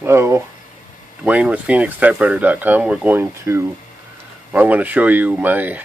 Hello, Dwayne with PhoenixTypewriter.com. I'm going to show you my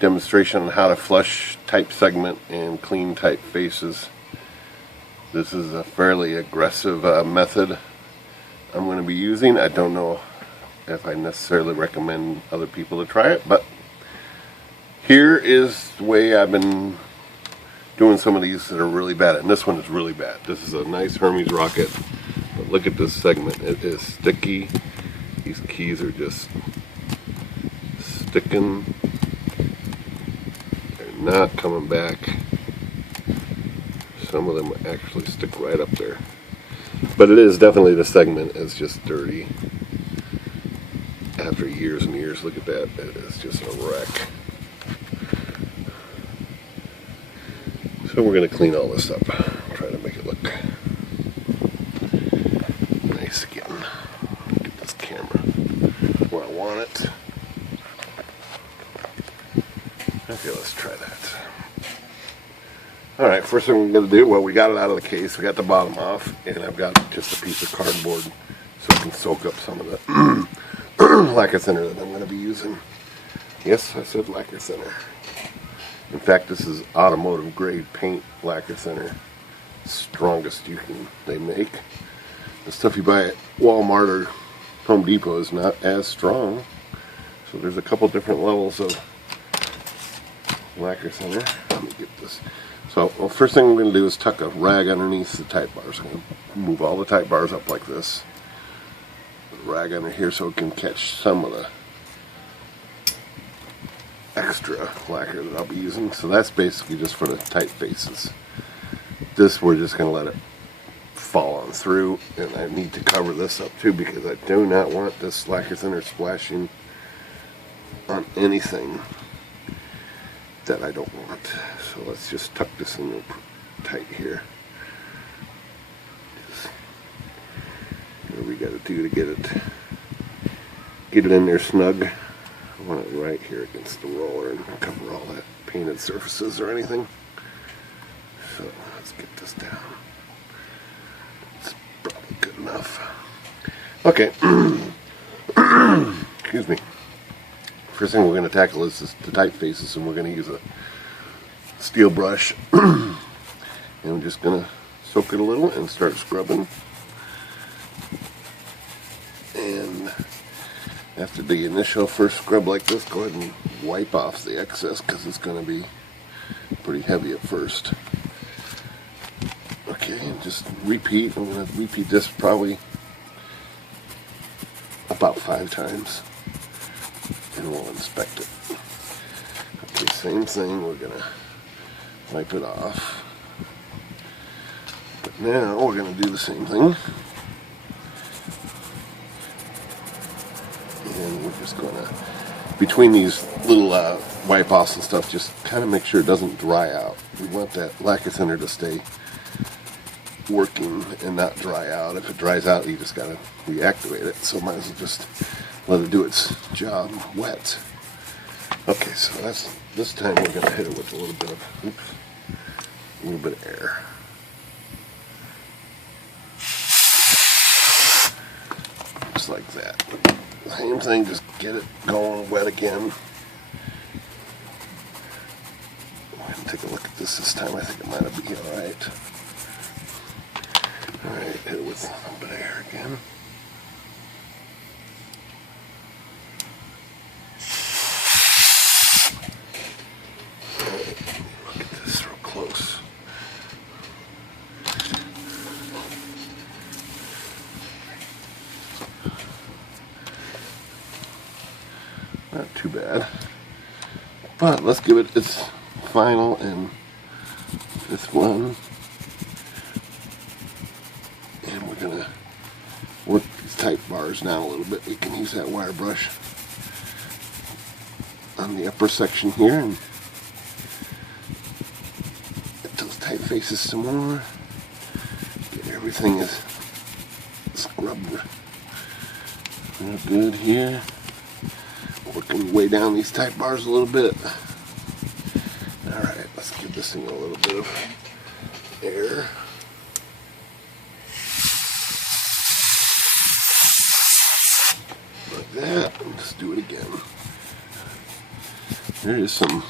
demonstration on how to flush type segment and clean type faces. This is a fairly aggressive method I'm going to be using. I don't know if I necessarily recommend other people to try it, but here is the way I've been doing some of these that are really bad, and this one is really bad. This is a nice Hermes Rocket, but look at this segment. It is sticky. These keys are just sticking. They're not coming back. Some of them actually stick right up there. But it is definitely, the segment is just dirty. After years and years, look at that. It is just a wreck. So we're going to clean all this up. Try to make it look nice again. Get this camera where I want it. Okay, let's try that. Alright, first thing we're going to do, well, we got it out of the case. We got the bottom off, and I've got just a piece of cardboard so it can soak up some of the lacquer thinner that I'm going to be using. Yes, I said lacquer thinner. In fact, this is automotive grade paint lacquer thinner. Strongest they make. The stuff you buy at Walmart or Home Depot is not as strong. So there's a couple different levels of lacquer thinner. Let me get this. So, well, first thing I'm going to do is tuck a rag underneath the type bars. I'm going to move all the type bars up like this. Put a rag under here so it can catch some of the extra lacquer that I'll be using. So that's basically just for the type faces. This we're just going to let it fall on through, and I need to cover this up too because I do not want this lacquer thinner splashing on anything that I don't want. So let's just tuck this in real tight here. Just what we got to do to get it in there snug. I want it right here against the roller and cover all that painted surfaces or anything. So let's get this down. It's probably good enough. Okay. Excuse me. First thing we're going to tackle is the type faces, and we're going to use a steel brush. And we're just going to soak it a little and start scrubbing. And after the initial first scrub like this, go ahead and wipe off the excess because it's going to be pretty heavy at first. Okay, and just repeat. I'm going to repeat this probably about 5 times. And we'll inspect it. Okay, same thing, we're going to wipe it off. But now we're going to do the same thing. And we're just going to, between these little wipe offs and stuff, just kind of make sure it doesn't dry out. We want that lacquer thinner to stay working and not dry out. If it dries out, you just got to reactivate it. So might as well just let it do its job wet. Okay, so this time we're going to hit it with a little bit of air. Just like that. Same thing, just get it going wet again. I'm going to take a look at this time. I think it might be alright. Alright, hit it with a little bit of air again. Look at this real close. Not too bad. But let's give it its final and this one. And we're going to work these type bars down a little bit. We can use that wire brush on the upper section here and get those type faces some more. Get everything is scrubbed real good here. Working way down these type bars a little bit. Alright, let's give this thing a little bit of air. that, and just do it again. There is some,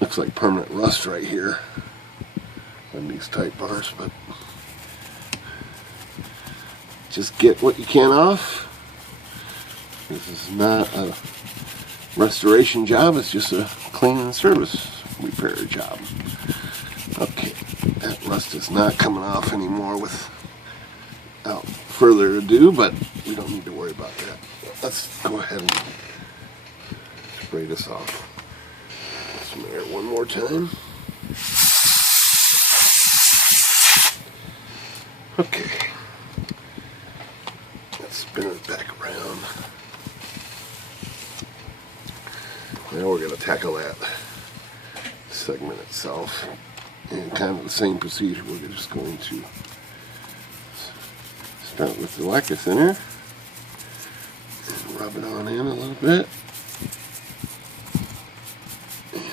looks like permanent rust right here on these type bars, but just get what you can off. This is not a restoration job, it's just a cleaning service repair job. Okay, that rust is not coming off anymore without further ado, but we don't need to worry about that. Let's go ahead and spray this off with some air one more time. Okay, let's spin it back around. Now we're going to tackle that segment itself, and kind of the same procedure. We're just going to start with the lacquer thinner and rub it on in a little bit, and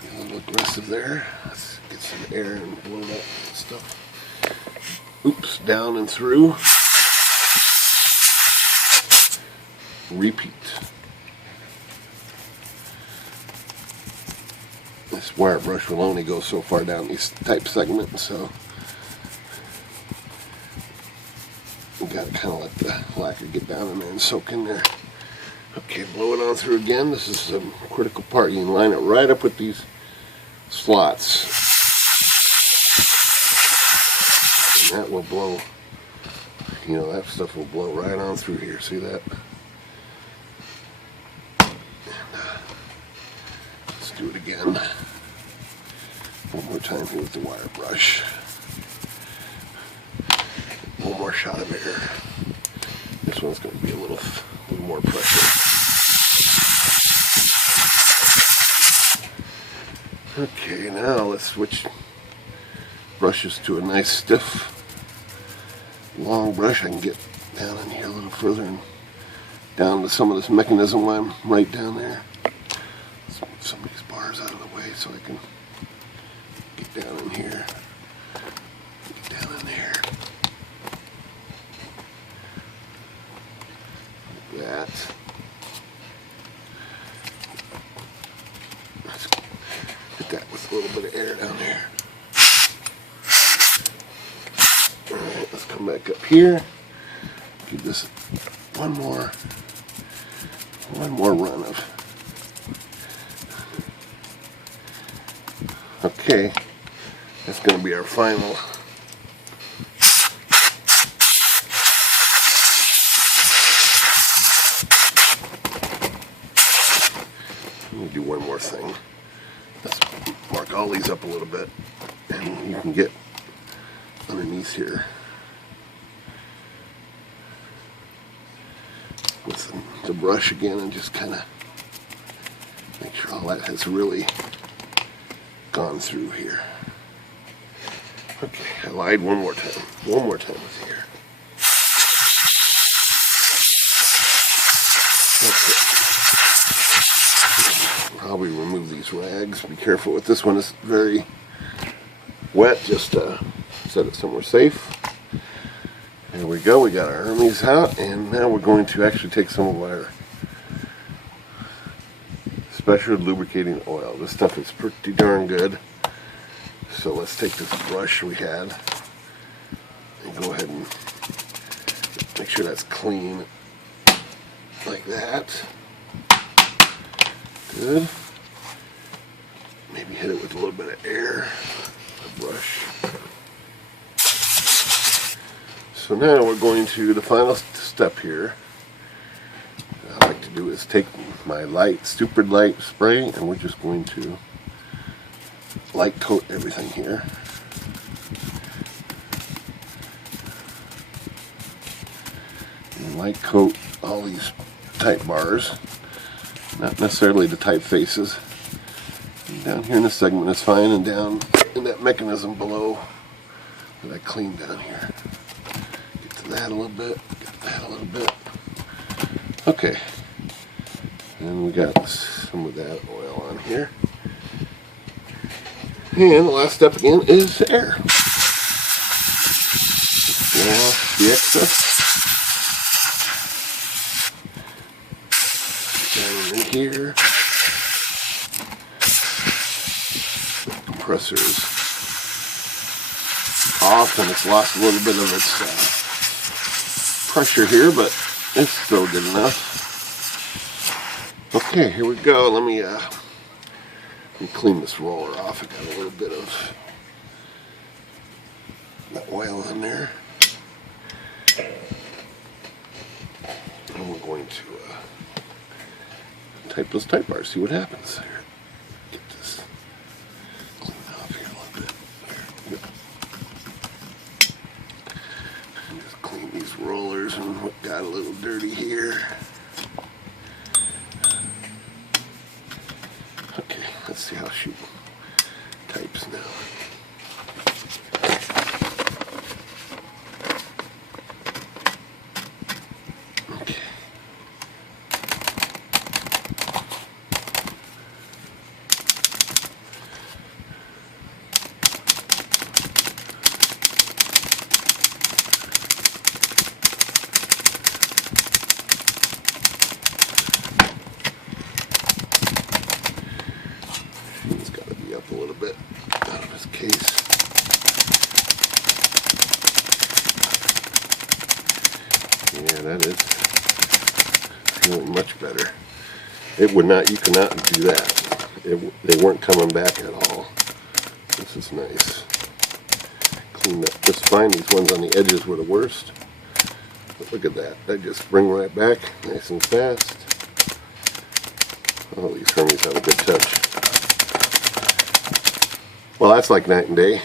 be a little aggressive there. Let's get some air and blow that stuff, oops, down and through. Repeat. This wire brush will only go so far down these type segments, so we got to kind of let the lacquer get down in there and soak in there. Okay, blow it on through again. This is a critical part. You can line it right up with these slots. And that will blow, you know, that stuff will blow right on through here. See that? Let's do it again. One more time here with the wire brush. One more shot of air. This one's going to be a little more pressure. Okay, now let's switch brushes to a nice stiff long brush. I can get down in here a little further and down to some of this mechanism line right down there. Let's move some of these bars out of the way so I can get down in here. Get down in there. Like that. Let's hit that with a little bit of air down there. Alright, let's come back up here. Give this one more run of. Okay, that's going to be our final. Let me do one more thing. Let's mark all these up a little bit, and you can get underneath here with the brush again and just kind of make sure all that has really gone through here. Okay, I lied one more time with here. Okay. Probably remove these rags. Be careful with this one. It's very wet. Just set it somewhere safe. There we go. We got our Hermes out, and now we're going to actually take some of our special lubricating oil. This stuff is pretty darn good. So let's take this brush we had and go ahead and make sure that's clean like that. Good. Maybe hit it with a little bit of air. The brush. So now we're going to the final step here. What I like to do is take my light, super light spray, and we're just going to light coat everything here. And light coat all these type bars, not necessarily the type faces. And down here in this segment is fine, and down in that mechanism below that I cleaned down here. Get to that a little bit, get to that a little bit. Okay. And we got some of that oil on here. And the last step again is air. Wash the excess. spacer is off and it's lost a little bit of its pressure here, but it's still good enough. Okay, here we go. Let me clean this roller off. I got a little bit of oil in there. And we're going to type those type bars, see what happens there. Get this cleaned off here a little bit. There. And just clean these rollers and what got a little dirty here. Okay, let's see how she types now. It's got to be up a little bit out of his case. Yeah, that is feeling much better. It would not, you could not do that. They weren't coming back at all. This is nice. Cleaned up just fine. These ones on the edges were the worst. But look at that. They just bring right back nice and fast. Oh, these Hermes have a good touch. Well, that's like night and day.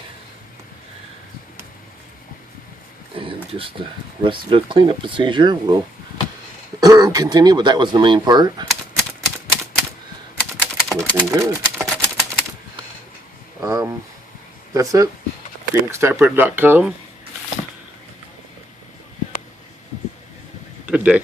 And just the rest of the cleanup procedure will continue, but that was the main part. Looking good. That's it. PhoenixTypewriter.com. Good day.